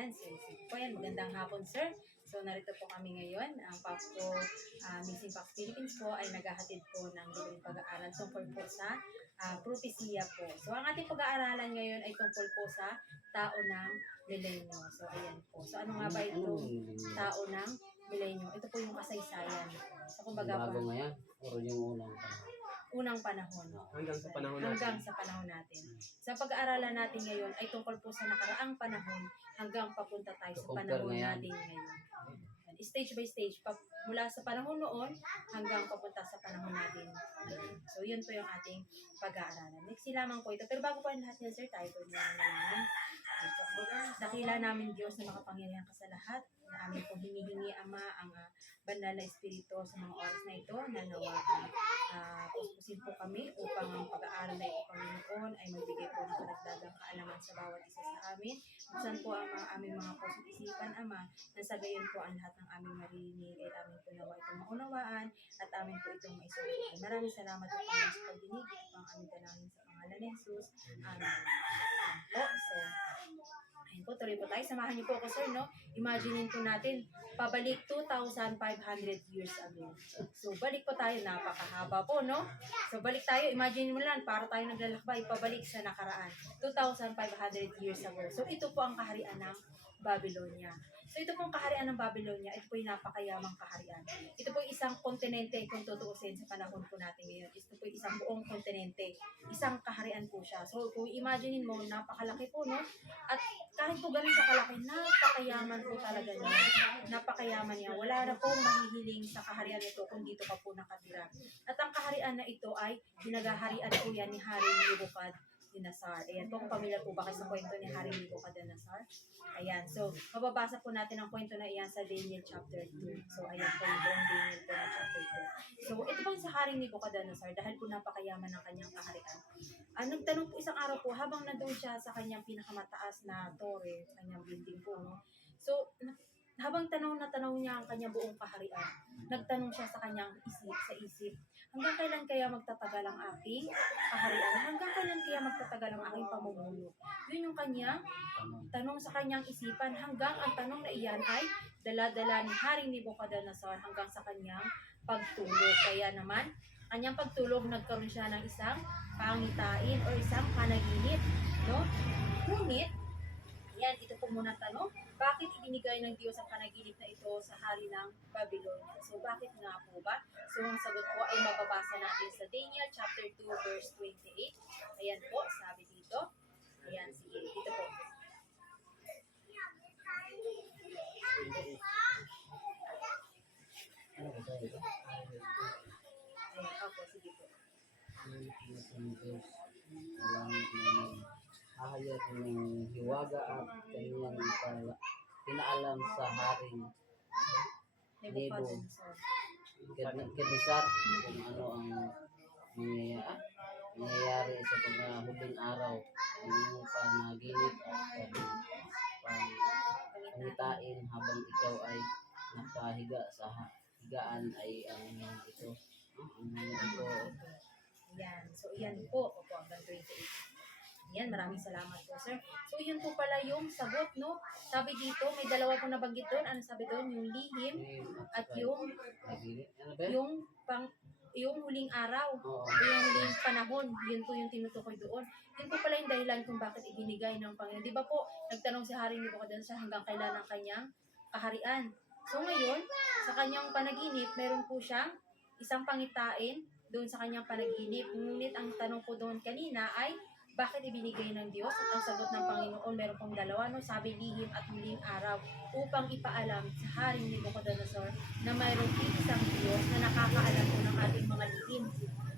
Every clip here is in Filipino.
Ayan, so sige po yan. Magandang hapon, sir. So, narito po kami ngayon. Ang PAPCO Missing Pax Philippines po ay naghahatid po ng libreng pag-aaral tungkol po sa propesya po. So, ang ating pag-aaralan ngayon ay tungkol po sa tao ng milenyo. So, ayan po. So, ano nga ba itong tao ng milenyo? Ito po yung kasaysayan. So, kumbaga Bago po, ngayon, puro yung unang panahon. Hanggang sa panahon natin. Hanggang sa panahon natin. Sa pag-aaralan natin ngayon ay tungkol po sa nakaraang panahon hanggang papunta tayo sa panahon natin ngayon. Stage by stage, mula sa panahon noon hanggang papunta sa panahon natin. So, yun po yung ating pag-aaralan. Next lamang po ito. Pero bago po ang lahat niya, sir, tayo po naman. Dakila namin Diyos na makapangyarihan ka sa lahat. Na amin po hinihingi, Ama, ang banal na Espiritu sa mga oras na ito na nawa puspusin po kami upang ang pag-aaral na ito, Panginoon, ay magbigay po ng karagdagang kaalaman sa bawat isa sa amin. Buksan po ang aming mga pusong isipan, Ama, na sa gayon po ang lahat ng aming maririnig ay amin po nawa itong maunawaan at amin po itong maisulit. Maraming salamat po sa pagdinig. Ito ang aming dalangin sa pangalan ni Jesus. Amen. Po, so, ayun po, tuloy po tayo. Samahan niyo po ako, sir, no? Imaginin po natin, pabalik 2,500 years ago. So, balik po tayo. Napakahaba po, no? So, balik tayo. Imagine mo lang, para tayo naglalakbay, pabalik sa nakaraan. 2,500 years ago. So, ito po ang kaharian ng Babylonia. So, ito pong kaharian ng Babylonia, ito po yung napakayamang kaharian. Ito po yung isang kontinente, kung tutuusin sa panahon po natin ngayon. Ito po yung isang buong kontinente. Isang kaharian po siya. So, kung imaginin mo, napakalaki po, no? At kahit po ganun sa kalaki, napakayaman po talaga niya. Napakayaman niya. Wala na pong mahihiling sa kaharian nito kung dito pa po nakatira. At ang kaharian na ito ay ginagaharian po yan ni Haring Nebuchadnezzar. Ayan po, kung pamilya po ba kayo sa kwento ni Haring Nebuchadnezzar? Ayan, so mababasa po natin ang kwento na iyan sa Daniel chapter 2. So ayan po yung buong Daniel po ng chapter 2. So ito po sa Haring Nebuchadnezzar dahil po napakayaman ng kanyang kaharian. Nagtanong po isang araw po habang nandoon siya sa kanyang pinakamataas na tore, kanyang building po, no? So, habang tanaw niya ang kanyang buong kaharian, nagtanong siya sa kanyang isip, hanggang kailan kaya magtatagal ang aking kaharian? Hanggang kailan kaya magtatagal ang aking pamumuno? Yun yung kanyang tanong sa kanyang isipan, hanggang ang tanong na iyan ay dala-dala ni Haring Nebuchadnezzar hanggang sa kanyang pagtulog. Kaya naman, kanyang pagtulog, nagkaroon siya ng isang pangitain o isang panaginip, no? Ngunit, yan, ito po muna tanong, bakit ibinigay ng Diyos ang panaginip na ito sa hari ng Babylonia? So, bakit nga po ba? So, ang sagot po ay mababasa natin sa Daniel chapter 2 verse 28. Ayan po, sabi dito. Ayan, sige, dito po. ano ba tayo? Ayan, opo, sige po. Hahayag ng hiwaga at kanyang pinaalam sa haring Nebuchadnezzar. Nebuchadnezzar kung ano ang nangyayari sa huling araw ng iyong panaginip at pangitain habang ikaw ay nakahiga sa higaan ay ang ito. Yan. So, yan po. Opo, hanggang 28. Yan, maraming salamat po, sir. So, yun po pala yung sagot, no? Sabi dito, may dalawa po nabanggit doon. Ano sabi doon? Yung lihim at yung huling araw. O yung huling panahon. Yun po yung tinutukoy doon. Yun po pala yung dahilan kung bakit ibinigay ng Panginoon. Di ba po, nagtanong si Haring Nebuchadnezzar hanggang kailan ang kanyang kaharian. So, ngayon, sa kanyang panaginip, meron po siyang isang pangitain doon sa kanyang panaginip. Ngunit ang tanong po doon kanina ay, bakit ibinigay ng Diyos? At ang sagot ng Panginoon, meron pong dalawa, no? Sabi, lihim at huling araw, upang ipaalam sa Haring Nebuchadnezzar na mayroong isang Diyos na nakakaalam po ng ating mga lihim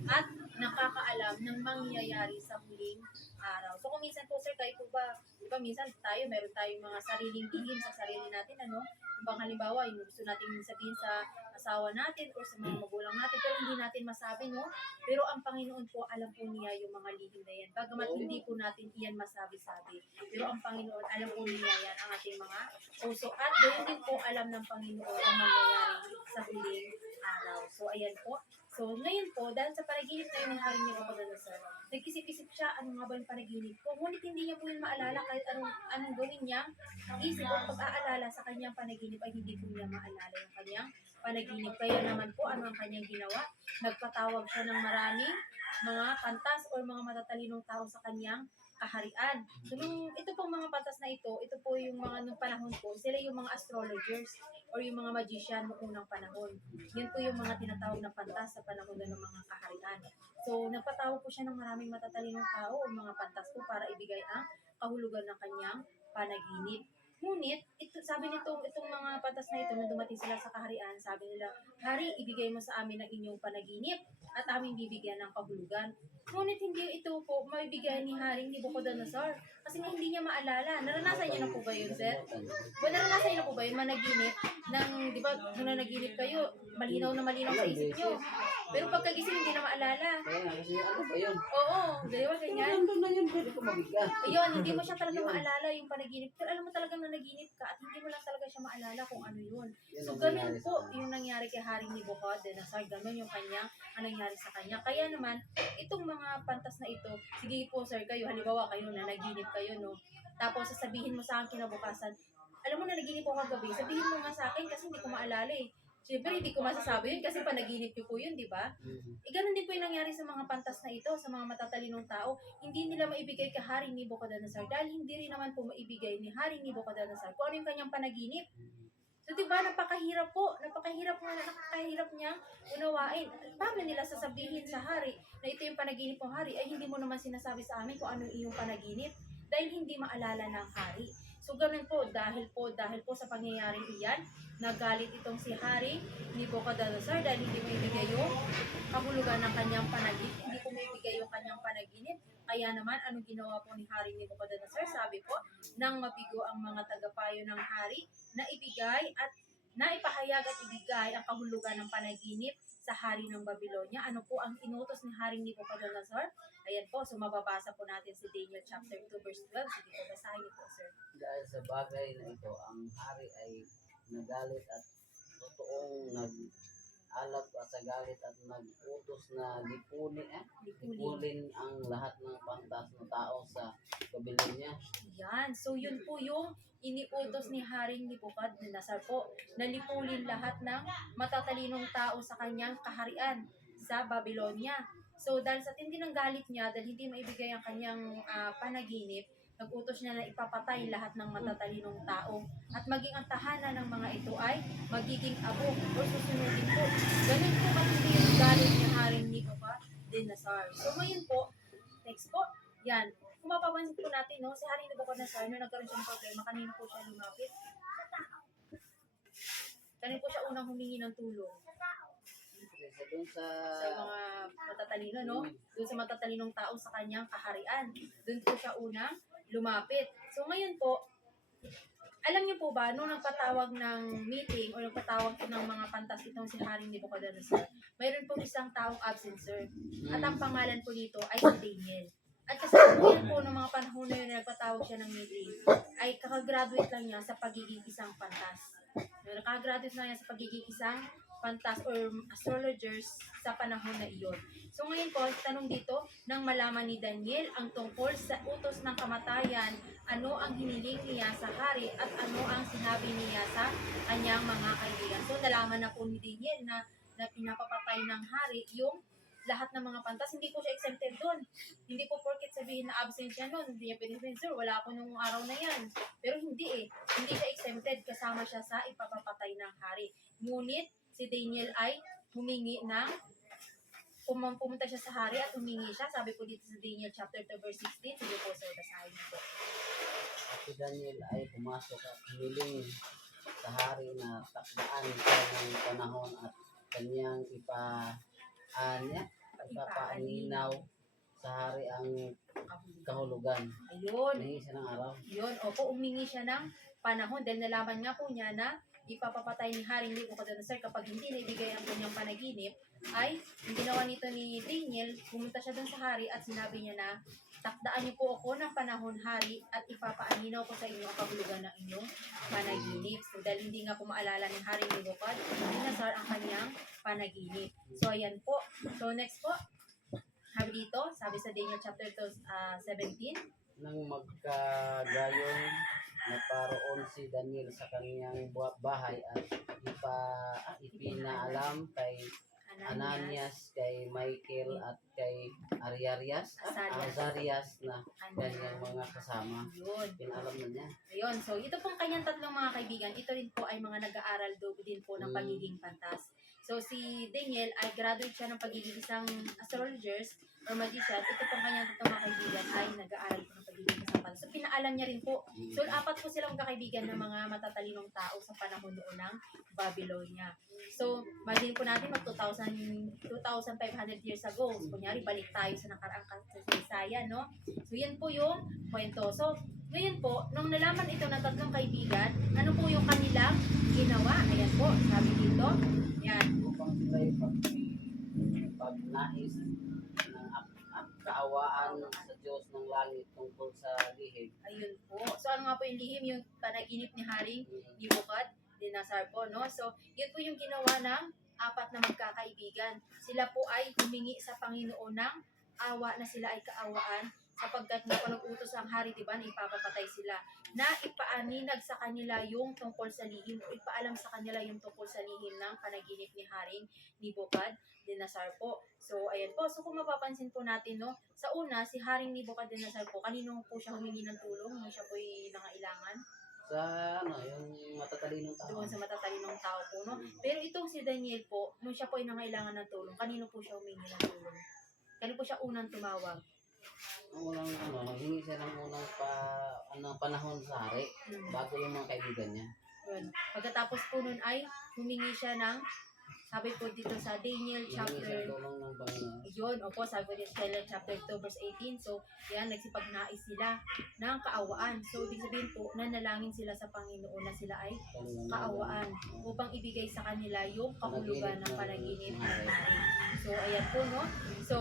at nakakaalam ng mangyayari sa huling araw. So kung minsan po, sir, kayo po ba, di ba minsan meron tayong mga sariling lihim sa sarili natin, ano? Kung halimbawa, yung gusto natin sabihin sa asawa natin o sa mga magulang natin, pero hindi natin masabi, no? Pero ang Panginoon po, alam po niya yung mga lihim na yan. Bagamat hindi po natin iyan masabi-sabi. Pero ang Panginoon, alam po niya yan ang ating mga puso. At doon din po alam ng Panginoon ang mangyayari sa huling araw. So, ayan po. So, ngayon po, dahil sa panaginip na yun ni Haring Nebuchadnezzar, nag-isip-isip siya, ano nga ba yung panaginip ko? Ngunit hindi niya po yun maalala kahit anong doon gagawin niyang isip o pag-aalala sa kanyang panaginip ay hindi po niya maalala yung kanyang panaginip. Kaya naman po, ano ang kanyang ginawa? Nagpatawag siya ng maraming mga pantas o mga matatalinong tao sa kanyang kaharian. So, ito pong mga pantas na ito po yung mga nung panahon po, sila yung mga astrologers or yung mga magician noong unang panahon. Yan po yung mga tinatawag na pantas sa panahon ng mga kaharian. So, nagpatawag po siya ng maraming matatalinong tao o mga pantas po para ibigay ang kahulugan ng kanyang panaginip. Ngunit, sabi itong mga pantas na ito, nung dumating sila sa kaharian, sabi nila, Hari, ibigay mo sa amin ang inyong panaginip at aming bibigyan ng kahulugan. Ngunit hindi ito po maibigay ni Haring Nabucodonosor kasi nga hindi niya maalala. Naranasan niyo na po ba yun, sir? Naranasan niyo na po ba yun, managinip? Di ba, nung nanaginip kayo, malinaw na malinaw sa isip niyo. Pero pagkagising, hindi na maalala. Kaya nga, kasi ano ba yun? Oo, di ba ganyan? Nandun na yun, pwede ko mabigat. Ayun, hindi mo siya talaga maalala yung panaginip. Pero alam mo talagang nanaginip ka at hindi mo lang talaga siya maalala kung ano yun. So, ganun po yung nangyari kay Haring Nabucodonosor. Ganun yung ang nangyari sa kanya. Kaya naman, itong mga pantas na ito, sige po sir, kayo, halimbawa kayo na naginip kayo, no? Tapos sasabihin mo sa akin kinabukasan, alam mo na naginip ko kagabi, sabihin mo nga sa akin kasi hindi ko maalala eh. Siyempre, hindi ko masasabi yun kasi panaginip niyo po yun, di ba? Ganun din po yung nangyari sa mga pantas na ito, sa mga matatalinong tao. Hindi nila maibigay kay Haring Nabucodonosor dahil hindi rin naman po maibigay ni Haring Nabucodonosor kung ano yung kanyang panaginip. So, di ba, napakahirap niya unawain. Paano nila sasabihin sa hari na ito yung panaginip ng hari ay hindi mo naman sinasabi sa amin kung ano yung iyong panaginip dahil hindi maalala ng hari. So, ganun po, dahil po sa pangyayaring iyan, nagalit itong si Haring Nabucodonosor dahil hindi mo ibigay yung kahulugan ng kanyang panaginip, hindi ko maibigay yung kanyang panaginip. Kaya naman, anong ginawa po ni Haring Nabucodonosor? Sabi po, nang mabigo ang mga tagapayo ng hari na ibigay at naipahayag at ibigay ang kahulugan ng panaginip sa hari ng Babylonia. Ano po ang inutos ni Haring Nabucodonosor? Ayan po, so mababasa po natin si Daniel chapter 2 verse 12. Sige po, basahin niyo po, sir. Dahil sa bagay na ito, ang hari ay nagalit at totoong nag-alab sa galit at nag-utos na lipulin ang lahat ng pantas na tao sa Babylonia. Yan, so yun po yung iniutos ni Haring Nabucodonosor po, na lipulin lahat ng matatalinong tao sa kanyang kaharian sa Babylonia. So dahil sa tindi ng galit niya, dahil hindi maibigay ang kanyang panaginip, nag-utos niya na ipapatay lahat ng matatalinong tao at maging ang tahanan ng mga ito ay magiging abo o susunodin po. Ganun po kasi yung galit ni Haring Nabucodonosor. So ngayon po, next po, yan. Kung mapapansin po natin, no, si Haring Nabucodonosor, nung nagkaroon siya ng problema, kanino po siya lumapit? Kanino po siya unang humingi ng tulong? Sa Mga matatalino, no? Doon sa matatalinong tao sa kanyang kaharian. Doon po siya unang lumapit. So ngayon po, alam niyo po ba, nung nagpatawag ng meeting o nagpatawag po ng mga pantas itong si Haring Nabucodonosor, mayroon pong isang taong absent, sir. At ang pangalan po nito ay si Daniel. At kasi yun po ng mga panahon na yun na nagpatawag siya ng meeting, ay kakagraduate lang niya sa pagiging isang pantas. Nakagraduate lang niya sa pagiging isang pantas or astrologers sa panahon na iyon. So ngayon po, tanong dito, nang malaman ni Daniel ang tungkol sa utos ng kamatayan, ano ang hiniling niya sa hari at ano ang sinabi niya sa kanyang mga kaibigan. So nalaman na po ni Daniel na pinapapatay ng hari yung lahat ng mga pantas. Hindi po siya exempted doon. Hindi po porket sabihin na absent siya noon. Hindi niya pwede sabihin, sir, wala ako nung araw na yan. Pero hindi eh. Hindi siya exempted. Kasama siya sa ipapapatay ng hari. Ngunit, si Daniel ay humingi ng pumunta siya sa hari at humingi siya. Sabi po dito sa Daniel chapter 2 verse 16. Sige po, sir, basahin niyo po. At si Daniel ay pumasok at humiling sa hari na takdaan siya ng panahon at kanyang ipapaaninaw sa hari ang kahulugan. Ayun. Nahingi siya ng araw. Yun, opo, umingi siya ng panahon dahil nalaman nga po niya na ipapapatay ni Haring Nabucodonosor kapag hindi naibigay ang kanyang panaginip, ay yung ginawa nito ni Daniel, pumunta siya dun sa hari at sinabi niya na, takdaan niyo po ako ng panahon, hari, at ipapaaninaw ko sa inyo ang kahulugan ng inyong panaginip. So dahil hindi nga po maalala ni Haring Nabucodonosor ang kanyang panaginip. So ayan po. So next po, sabi dito, sabi sa Daniel chapter 2, 17, Nang magkagayon, naparoon si Daniel sa kanyang bahay at ipinaalam kay Ananias, kay Michael at kay Azarias na kanyang mga kasama. Yun. Pinalam na niya. Ayun, so ito pong kanyang tatlong mga kaibigan, ito rin po ay mga nag-aaral din po ng pagiging pantas. So si Daniel ay graduate siya ng pagiging isang astrologers or magician. Ito pong kanyang tatlong mga kaibigan ay nag-aaral po ng pagiging isang pantas. So pinaalam niya rin po. So apat po silang kakaibigan ng mga matatalinong tao sa panahon noon ng Babylonia. So, imagine po natin 2,500 years ago. So, kunyari, balik tayo sa nakaraang kasaysayan, no? So, yan po yung kwento. So, ngayon po, nung nalaman ito ng tatlong kaibigan, ano po yung kanilang ginawa? Ayan po, sabi dito. Yan. Upang sila'y pagnais ng kaawaan sa Diyos ng langit tungkol sa lihim. Ayun po. So, ano nga po yung lihim? Yung panaginip ni Haring Nebukadnezar po, no? So, yun po yung ginawa ng apat na magkakaibigan. Sila po ay humingi sa Panginoon ng awa na sila ay kaawaan sapagkat nga po nag-utos ang hari, diba, na ipapapatay sila, na ipaaninag sa kanila yung tungkol sa lihim o ipaalam sa kanila yung tungkol sa lihim ng panaginip ni Haring Nebukadnezar po. So, ayan po. So, kung mapapansin po natin, no, sa una, si Haring Nebukadnezar po, kanino po siya humingi ng tulong nung siya po ay nangailangan? Sa yung matatalinong tao. Doon sa matatalinong tao po, no? Pero itong si Daniel po, nung siya po ay nangailangan ng tulong, kanino po siya humingi ng tulong? Kanino po siya unang tumawag? Hingi siya ng unang panahon sa hari, bago yung mga kaibigan niya. Yun. Pagkatapos po nun ay humingi siya ng, sabi po dito sa Daniel Hingi chapter, siya tulong ng Panginoon. yun, opo, sabi po dito sa Daniel chapter 2 verse 18. So, yan, nagsipagnais sila ng kaawaan. So, ibig sabihin po, nanalangin sila sa Panginoon na sila ay kaawaan upang ibigay sa kanila yung kahulugan ng panaginip ng hari. So, ayan po, no? So,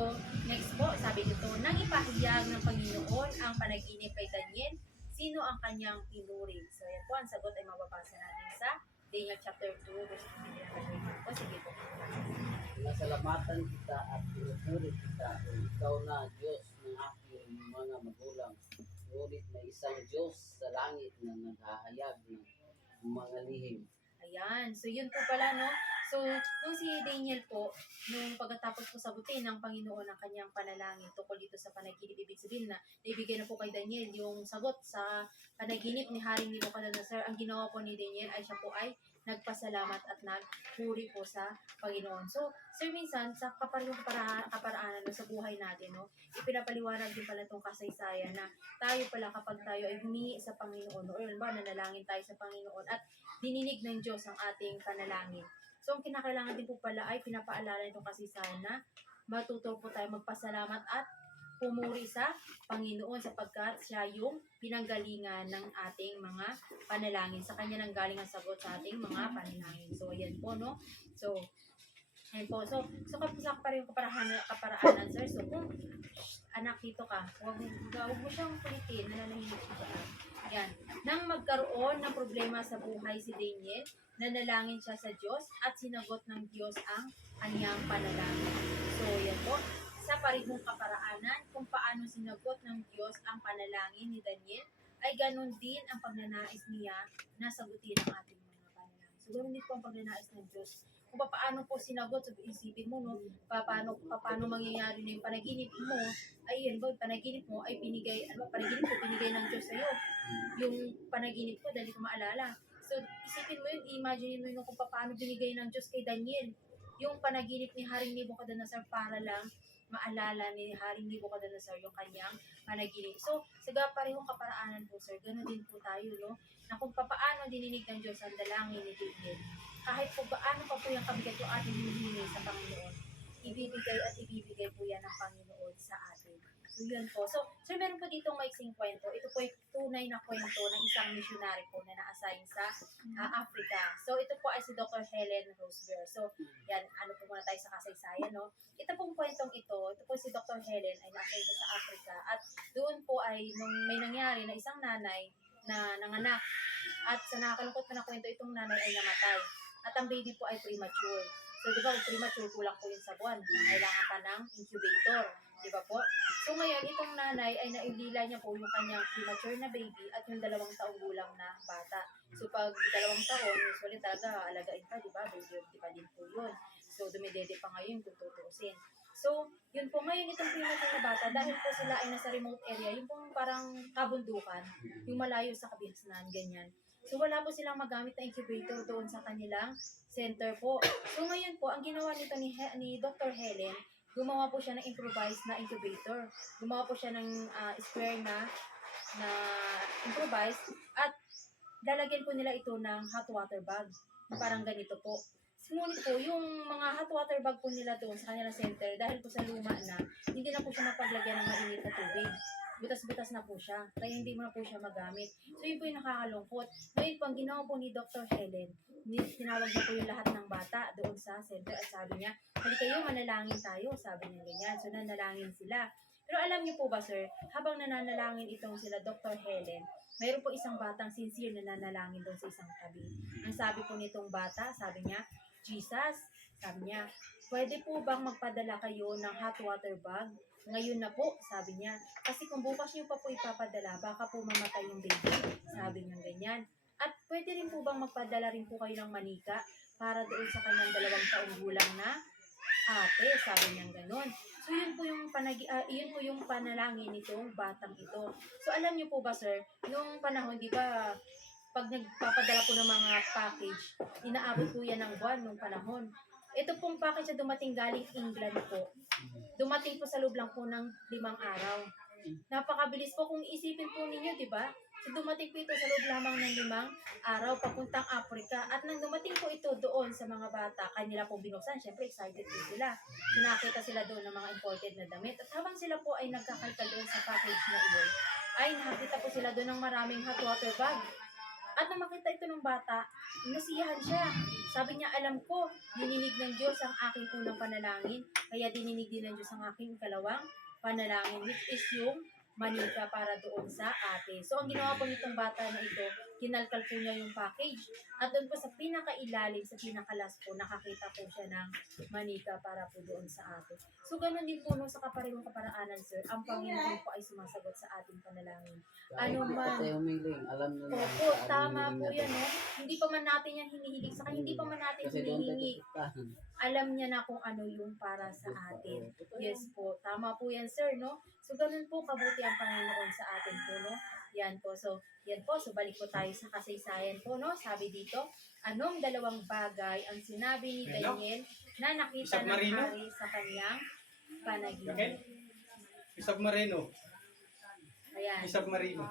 next po, sabi dito, nang ipahayag ng Panginoon ang panaginip kay Daniel, sino ang kanyang pinuri? So, ayan po, ang sagot ay mababasa natin sa Daniel chapter 2, verse 15 po. Sige po. Nasalamatan kita at pinupuri kita o ikaw na Diyos ng aking mga magulang. Ngunit may isang Diyos sa langit na naghahayag ng mga lihim. Ayan. So, yun po pala, no? So, nung si Daniel po, nung pagkatapos po sagutin ng Panginoon ang kanyang panalangin tungkol dito sa panaginip, ibig sabihin na naibigay na po kay Daniel yung sagot sa panaginip ni Haring Nebukadnezar. Ang ginawa po ni Daniel ay siya po ay nagpasalamat at nagpuri po sa Panginoon. So, sir, minsan, sa kaparaanan sa buhay natin, no, ipinapaliwanag din pala itong kasaysayan na tayo pala kapag tayo ay humingi sa Panginoon, o yun ba, nanalangin tayo sa Panginoon at dininig ng Diyos ang ating panalangin. So, ang kinakailangan din po pala ay pinapaalala itong kasaysayan na matuto po tayo magpasalamat at pumuri sa Panginoon sapagkat siya yung pinanggalingan ng ating mga panalangin. Sa kanya nang galing ang sagot sa ating mga panalangin. So, ayan po, no? So, ayan po. So sa kaparaanan, sir. So, kung anak dito ka, huwag mo siyang kulitin, nananahimik siya. Yan. Nang magkaroon ng problema sa buhay si Daniel, nanalangin siya sa Diyos at sinagot ng Diyos ang kanyang panalangin. So, yan po. Sa parehong kaparaanan, kung paano sinagot ng Diyos ang panalangin ni Daniel, ay ganun din ang pagnanais niya na sagutin ang ating mga panalangin. So, ganun din po ang pagnanais ng Diyos. Kung paano po sinagot, so isipin mo, no, paano mangyayari na yung panaginip mo, ay yun, panaginip mo ay pinigay ng Diyos sa'yo. Yung panaginip ko, dali ko maalala. So, isipin mo yun, imagine mo yun kung paano binigay ng Diyos kay Daniel. Yung panaginip ni Haring Nebukadnezar para lang maalala ni Haring Nebukadnezar yung kanyang panaginip. So, sa parehong kaparaanan po, sir, gano'n din po tayo, no? Na kung paano dininig ng Diyos ang dalangin ni Daniel, kahit po gaano pa po yung kabigat yung ating hinihingi sa Panginoon, ibibigay po yan ng Panginoon sa atin. So, yun po. So, sir, meron po ditong maiksing kwento. Ito po ay tunay na kwento ng isang missionary po na na-assign sa Africa. So, ito po ay si Dr. Helen Rosebeer. So, yan, ano po muna tayo sa kasaysayan, no? Ito pong kwentong ito po si Dr. Helen ay na-assign sa Africa. At doon po ay, nung may nangyari na isang nanay na nanganak. At sa nakakalungkot na kwento, itong nanay ay namatay. At ang baby po ay premature. So, di ba, kung premature, kulang po yun sa buwan. Kailangan pa ng incubator. Di ba po? So, ngayon, itong nanay ay nailila niya po yung kanyang premature na baby at yung 2 taong gulang na bata. So, pag 2 taon, usually talaga alagain pa, di ba? Baby, di ba din po yun. So, dumidede pa ngayon kung tutuusin. So, yun po ngayon itong premature na bata, dahil po sila ay nasa remote area, yung pong parang kabundukan, yung malayo sa kabihasnan, ganyan. So, wala po silang magamit na incubator doon sa kanilang center po. So, ngayon po, ang ginawa nito ni Dr. Helen, gumawa po siya ng improvised na incubator. Gumawa po siya ng square na improvised at lalagyan po nila ito ng hot water bag. Parang ganito po. Ngunit po, yung mga hot water bag po nila doon sa kanilang center, dahil po sa luma na, hindi na po siya mapaglagyan ng mainit na tubig. Butas-butas na po siya, kaya hindi mo na po siya magamit. So yun po yung nakakalungkot. Ngayon po, ang ginawa po ni Dr. Helen, tinawag na po yung lahat ng bata doon sa center at sabi niya, hali kayo, manalangin tayo, sabi niya ganyan. So nanalangin sila. Pero alam niyo po ba, sir, habang nananalangin itong sila Dr. Helen, mayroon po isang batang sincere na nanalangin doon sa isang tabi. Ang sabi po nitong bata, sabi niya, Jesus, sabi niya, pwede po bang magpadala kayo ng hot water bag? Ngayon na po, sabi niya. Kasi kung bukas niyo pa po ipapadala, baka po mamatay yung baby. Sabi niya ganyan. At pwede rin po bang magpadala rin po kayo ng manika para doon sa kanyang 2 taong gulang na ate, sabi niya ganun. So yun po yung yun po yung panalangin nitong batang ito. So alam niyo po ba, sir, nung panahon, di ba, pag nagpapadala po ng mga package, inaabot po yan ng buwan nung panahon. Ito pong package na dumating galing England po. Dumating po sa loob lang po ng 5 araw. Napakabilis po kung isipin po ninyo, di ba? So dumating po ito sa loob lamang ng 5 araw papuntang Africa. At nang dumating po ito doon sa mga bata, kanila pong binuksan, syempre excited po sila. So nakita sila doon ng mga imported na damit. At habang sila po ay nagkakalkal doon sa package na iyon, ay nakita po sila doon ng maraming hot water bag. At nang makita ito ng bata, nasiyahan siya. Sabi niya, alam ko, dininig ng Diyos ang aking unang panalangin, kaya dininig din ng Diyos ang aking 2 panalangin, which is yung manika para doon sa ate. So, ang ginawa po nitong bata na ito, kinalkal po niya yung package. At doon po sa pinakailalim, sa pinakalas po, nakakita po siya ng manika para po doon sa ate. So, ganun din po sa kaparehong kaparaanan, sir. Ang Panginoon po ay sumasagot sa ating panalangin. Kahit Ano di pa man. tayo humiling, alam nyo lang Opo, sa tama hinihiling po natin. yan, no? Hindi pa man natin yan hinihiling sa kanya, hindi pa man natin Kasi doon tayo hinihingi. pupuntahan. Alam niya na kung ano yung para sa atin. Yes po, tama po yan, sir, no? So, ganun po kabuti ang Panginoon sa atin po, no? Yan po, so, yan po, so balik po tayo sa kasaysayan po, no? Sabi dito, anong 2 bagay ang sinabi ni Daniel na nakita ng hari sa kanyang panaginip? Submarino. Ayan. Submarino.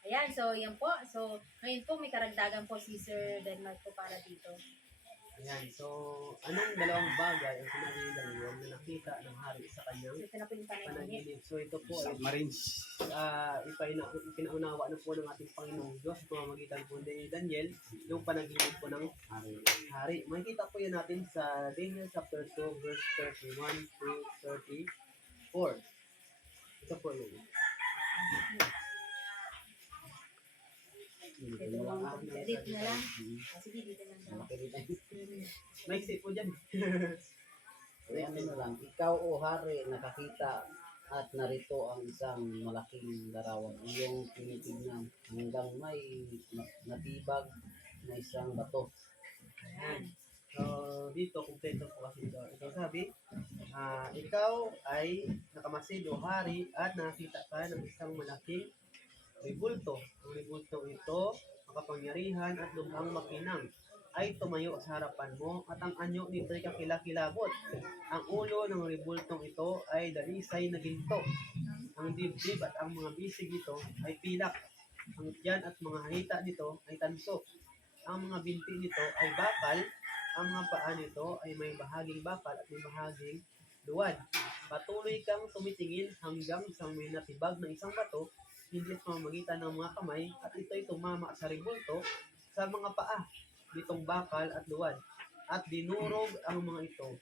Ayan, so yan po. So, ngayon po may karagdagan po si Sir Denmark po para dito. Ayan, so anong 2 bagay ang sinabi ni Daniel na nakita ng hari sa kanyang So, ito na po yung panaginip. panaginip? So ito po ay Submarines. ipinaunawa na po ng ating Panginoong Diyos sa pamamagitan po ni Daniel yung panaginip po ng hari. Makikita po yan natin sa Daniel chapter 2 verse 31 to 34. Ito po yun. Dito na lang. Dito na lang. Sige, dito lang daw. Maiksi po dyan. Kaya ano lang, ikaw o hari nakakita at narito ang isang malaking larawan. Iyong tinitignan hanggang may natibag na isang bato. Ayan. So, dito, kumpleto po kasi ito. Ito sabi, ikaw ay nakamasid o hari at nakita ka ng isang malaking ribulto. Ang ribulto ito, makapangyarihan at lubhang makinang, ay tumayo sa harapan mo at ang anyo nito ay kakilakilabot. Ang ulo ng ribultong ito ay dalisay na ginto. Ang dibdib at ang mga bisig nito ay pilak. Ang tiyan at mga hita nito ay tanso. Ang mga binti nito ay bakal. Ang mga paa nito ay may bahaging bakal at may bahaging luwad. Patuloy kang tumitingin hanggang sa may natibag na isang bato, hindi sa pamamagitan ng mga kamay, at ito'y tumama sa ribulto sa mga paa nitong bakal at luwad. At dinurog ang mga ito.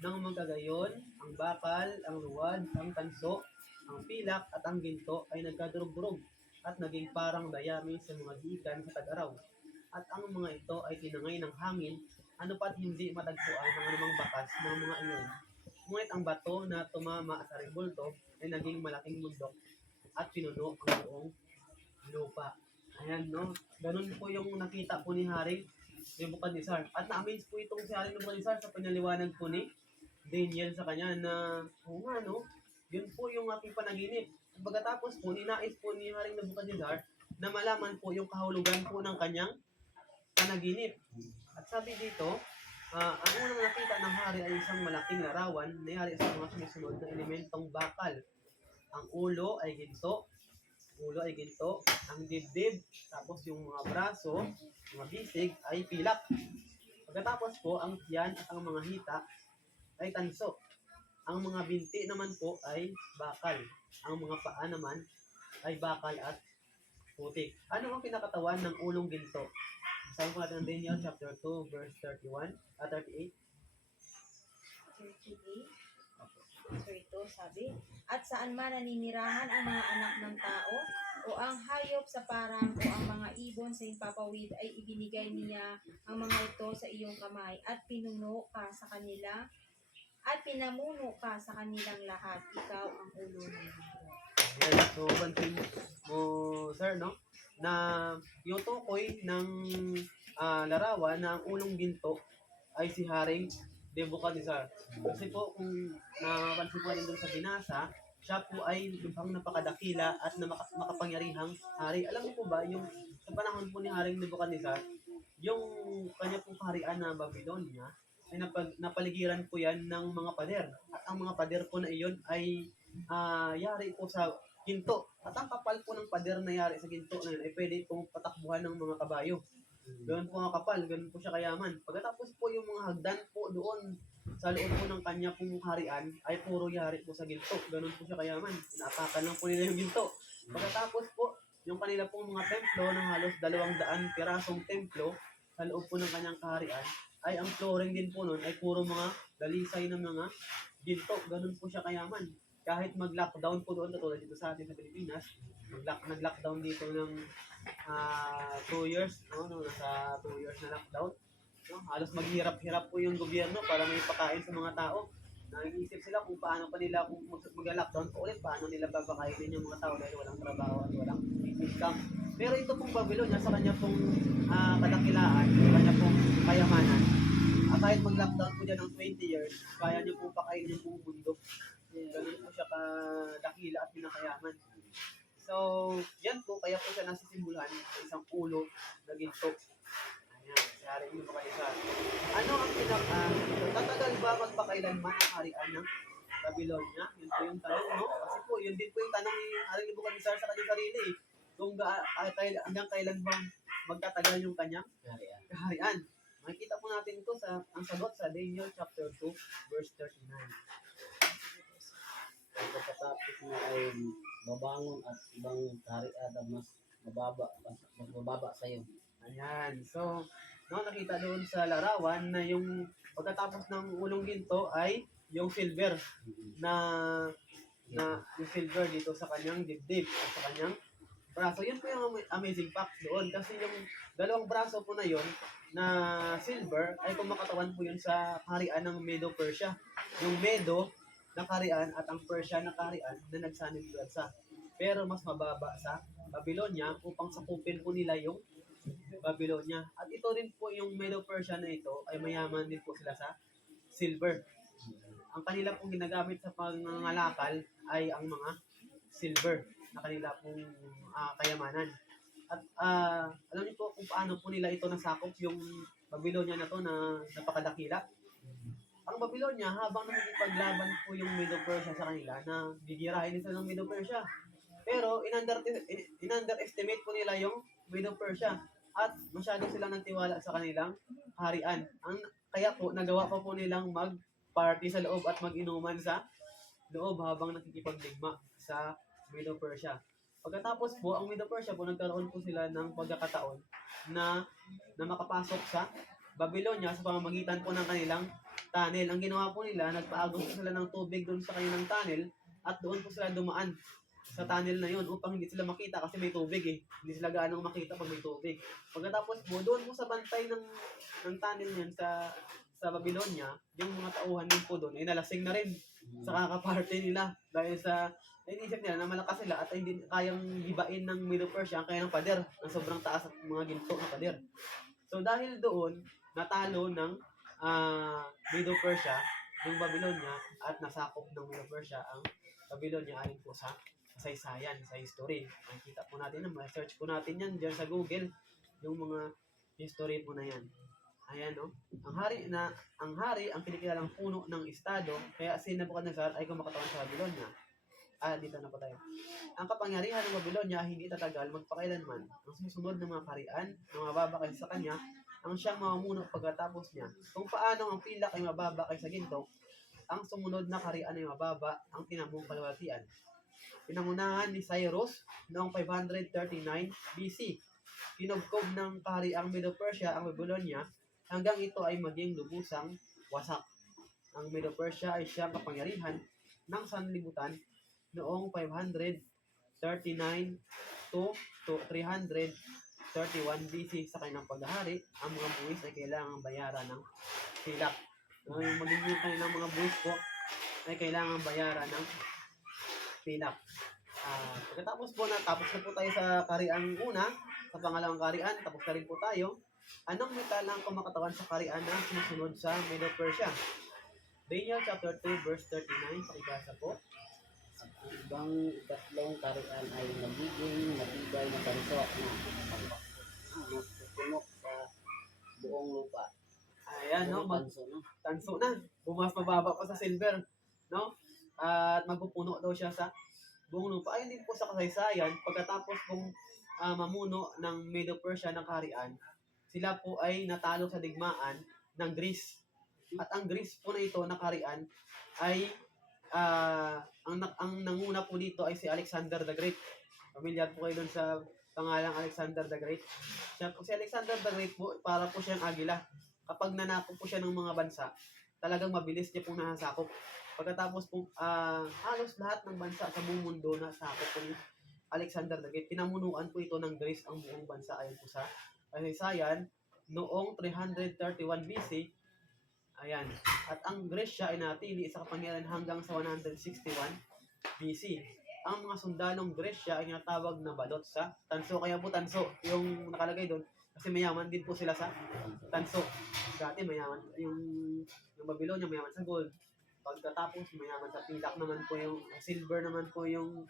Nang magkagayon, ang bakal, ang luwad, ang tanso, ang pilak at ang ginto ay nagkadurog-durog at naging parang dayami sa mga gikan sa tag-araw. at ang mga ito ay tinangay ng hangin, ano pat hindi matagpuan ng anumang bakas ng mga iyon. Ngunit ang bato na tumama sa rebulto ay naging malaking bundok at pinuno ang buong lupa. Ayan, no? Ganun po yung nakita po ni Haring Nebuchadnezzar. At na-amaze po itong si Haring Nebuchadnezzar sa pinaliwanag po ni Daniel sa kanya na, oo nga, no? Yun po yung aking panaginip. At pagkatapos po, ninais po ni Haring Nebuchadnezzar na malaman po yung kahulugan po ng kanyang panaginip. At sabi dito, ang unang nakita ng hari ay isang malaking larawan na yari sa mga sumusunod na elementong bakal. Ang ulo ay ginto, ang dibdib, tapos yung mga braso, mga bisig ay pilak. Pagkatapos po, ang tiyan at ang mga hita ay tanso. Ang mga binti naman po ay bakal. Ang mga paa naman ay bakal at putik. Ano ang pinakatawan ng ulong ginto? Basahin po natin ang Daniel chapter 2 verse 38. 38. So ito sabi, at saan man naninirahan ang mga anak ng tao o ang hayop sa parang o ang mga ibon sa himpapawid ay ibinigay niya ang mga ito sa iyong kamay at pinuno ka sa kanila at pinamuno ka sa kanilang lahat. Ikaw ang ulo ng mundo. Yes, so pansin mo, sir, no? Na yung tukoy ng larawan na ang ulong ginto ay si Haring Nebuchadnezzar. Kasi po, kung napansin po rin doon sa binasa, siya po ay lubhang napakadakila at makapangyarihang hari. Alam mo po ba, yung sa panahon po ni Haring Nebuchadnezzar, yung kanya pong kaharian na Babylonia, ay napaligiran po yan ng mga pader. At ang mga pader po na iyon ay yari po sa ginto. At ang kapal po ng pader na yari sa ginto na yun ay pwede pong patakbuhan ng mga kabayo. Ganun po ang kapal, ganun po siya kayaman. Pagkatapos po yung mga hagdan po doon sa loob po ng kanya pong harian ay puro yari po sa ginto. Ganun po siya kayaman. Inaatakan lang po nila yung ginto. Pagkatapos po, yung kanila pong mga templo ng halos 200 pirasong templo sa loob po ng kanyang kaharian ay ang flooring din po nun ay puro mga dalisay ng mga ginto. Ganun po siya kayaman. Kahit mag-lockdown po doon, katulad dito sa atin sa Pilipinas, nag-lockdown dito ng 2 years, no? Nasa 2 years na lockdown. No? Halos maghirap-hirap po yung gobyerno para may pakain sa mga tao. Nag-iisip sila kung paano pa nila, kung mag-lockdown po ulit, paano nila babakainin yung mga tao dahil walang trabaho at walang income. Pero ito pong Babylonia sa kanya pong kadakilaan, sa kanya pong kayamanan, at kahit mag-lockdown po dyan ng 20 years, kaya niyo po pakainin yung buong mundo. Ganun po siya kadakila at pinakayaman. So, yan po, kaya po siya nasisimulan sa isang ulo na ginto. Ayan, si Haring Nebuchadnezzar. Ano ang tatagal ba magpakailanman ang harian ng Babylonia? Yun po yung tanong, no? Kasi po, yun din po yung tanong ni Haring Nebuchadnezzar sa kanyang sarili. Kung hanggang kailan ba magtatagal yung kanyang kaharian. Makikita po natin ito sa ang sagot sa Daniel chapter 2 verse 39. Pagkatapos na ay babangon at ibang kaharian na mas mababa sa iyo. Ayan. So, no, nakita doon sa larawan na yung pagkatapos ng ulong ginto ay yung silver na yung silver dito sa kanyang dibdib at sa kanyang braso. Yun po yung amazing fact doon kasi yung dalawang braso po na yun na silver ay kumakatawan po yun sa kaharian ng Medo-Persia. Yung Medo na kaharian at ang Persia na kaharian na nagsanib sa pero mas mababa sa Babylonia upang sakupin po nila yung Babylonia. At ito rin po yung Medo-Persia na ito ay mayaman din po sila sa silver. Ang kanila pong ginagamit sa pangangalakal ay ang mga silver na kanila pong kayamanan. At alam niyo po kung paano po nila ito nasakop yung Babylonia na to na napakadakila. Ang Babylonia, habang nakikipaglaban po yung Medo-Persia sa kanila, na gigirahin din sila ng Medo-Persia. Pero in-underestimate po nila yung Medo-Persia at masyado silang nagtiwala sa kanilang harian. Kaya po, nagawa pa po nilang mag-party sa loob at mag-inuman sa loob habang nakikipagdigma sa Medo-Persia. Pagkatapos po, ang Medo-Persia po, nagkaroon po sila ng pagkakataon na makapasok sa Babylonia sa pamamagitan po ng kanilang tunnel. Ang ginawa po nila, nagpaagos po sila ng tubig doon sa kanilang tunnel at doon po sila dumaan sa tunnel na yun upang hindi sila makita kasi may tubig eh. Hindi sila gaano makita pag may tubig. Pagkatapos po, doon po sa bantay ng tunnel niyan sa Babylonia, yung mga tauhan din po doon ay nalasing na rin sa kakaparty nila dahil sa inisip nila na malakas sila at hindi kayang gibain ng Medo Persia ang kaya ng pader na sobrang taas at mga ginto na pader. So dahil doon, natalo ng Medo Persia ng Babylonia at nasakop ng Medo Persia ang Babylonia ayon po sa kasaysayan, sa history. Makikita po natin, ma-search po natin yan dyan sa Google, yung mga history po na yan. Ayan, no? Ang hari ang kinikilalang puno ng estado, kaya si Nebuchadnezzar ay kumakatawan sa Babylonia. Dito na po tayo. Ang kapangyarihan ng Babylonia hindi tatagal magpakailanman. Ang susunod ng mga kaharian na mababa kaysa sa kanya, ang siyang mamamuno pagkatapos niya. Kung paano ang pilak ay mababa kaysa ginto, ang sumunod na kaharian ay mababa ang tinamong kalwalatian. Pinangunahan ni Cyrus noong 539 BC. Kinugkob ng kahariang Medo Persia ang Babylonia hanggang ito ay maging lubusang wasak. Ang Medo Persia ay siyang kapangyarihan ng sanlibutan noong 539 to 331 BC sa kanilang paghahari. Ang mga buwis ay kailangang bayaran ng pilak. Yung magiging kanilang mga buwis po ay kailangang bayaran ng pilak. Pagkatapos po tapos na po tayo sa kariang una, sa pangalawang karian, tapos na rin po tayo. Anong metal ang kumakatawan sa karian na sumusunod sa Medo Persia? Daniel chapter 2 verse 39, pakibasa po. At ang ibang tatlong kaharian ay nagiging matibay na tanso na magpupunok sa buong lupa. Ayan, no? Tanso, no? Tanso na. Bumas mababa pa sa silver, no? At magpupuno daw siya sa buong lupa. Ayun din po sa kasaysayan, pagkatapos pong mamuno ng Medo Persia ng kaharian, sila po ay natalo sa digmaan ng Greece. At ang Greece po na ito na kaharian ay ang nanguna po dito ay si Alexander the Great. Familiar po kayo doon sa pangalang Alexander the Great. Si Alexander the Great po, para po siyang agila. Kapag nanako po siya ng mga bansa, talagang mabilis niya pong nasakop. Pagkatapos po, halos lahat ng bansa sa buong mundo nasakop po ni Alexander the Great. Pinamunuan po ito ng Greece ang buong bansa ayon po sa kasaysayan noong 331 BC. Ayan. At ang Gresya ay natili sa kapangyarihan hanggang sa 161 BC. Ang mga sundalong Gresya ay natawag na balot sa tanso. Kaya po tanso yung nakalagay doon kasi mayaman din po sila sa tanso. Dati mayaman yung Babylonia, mayaman sa gold. Pagkatapos mayaman sa pilak naman po yung silver naman po yung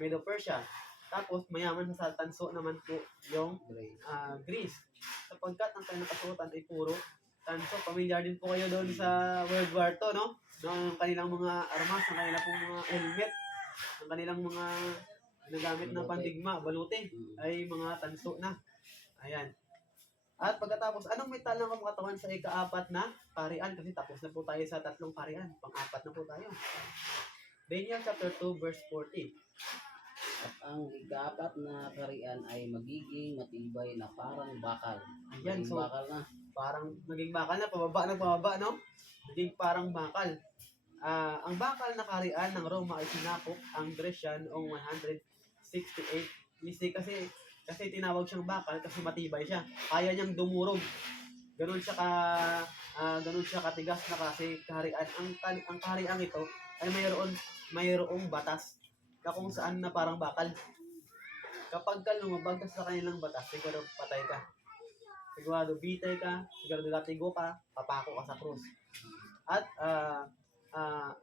Medo Persia. Tapos mayaman sa tanso naman po yung Greece. Sapagkat ang kanilang kasuotan ay puro tanso. Pamilyar din po kayo doon sa World War II, no? Ang kanilang mga armas, ang kanilang pong mga helmet, ang kanilang mga nagamit na pandigma, balute, ay mga tanso na. Ayan. At pagkatapos, anong metal ang kumakatawan sa ika-apat na kaharian? Kasi tapos na po tayo sa tatlong kaharian. Pang-apat na po tayo. Daniel chapter 2 verse 40. At ang ika-apat na kaharian ay magiging matibay na parang bakal. Ayan, Maging so bakal na. parang naging bakal na, pababa, no? Naging parang bakal. Ang bakal na kaharian ng Roma ay sinakop ang Gresya noong 168 BC kasi tinawag siyang bakal kasi matibay siya. Kaya niyang dumurog. Ganun siya katigas na kasi kaharian. Ang kaharian ito ay mayroong batas na kung saan na parang bakal. Kapag ka lumabag ka sa kanilang batas, siguro patay ka. Sigurado bitay ka, sigurado latigo ka, papako ka sa krus.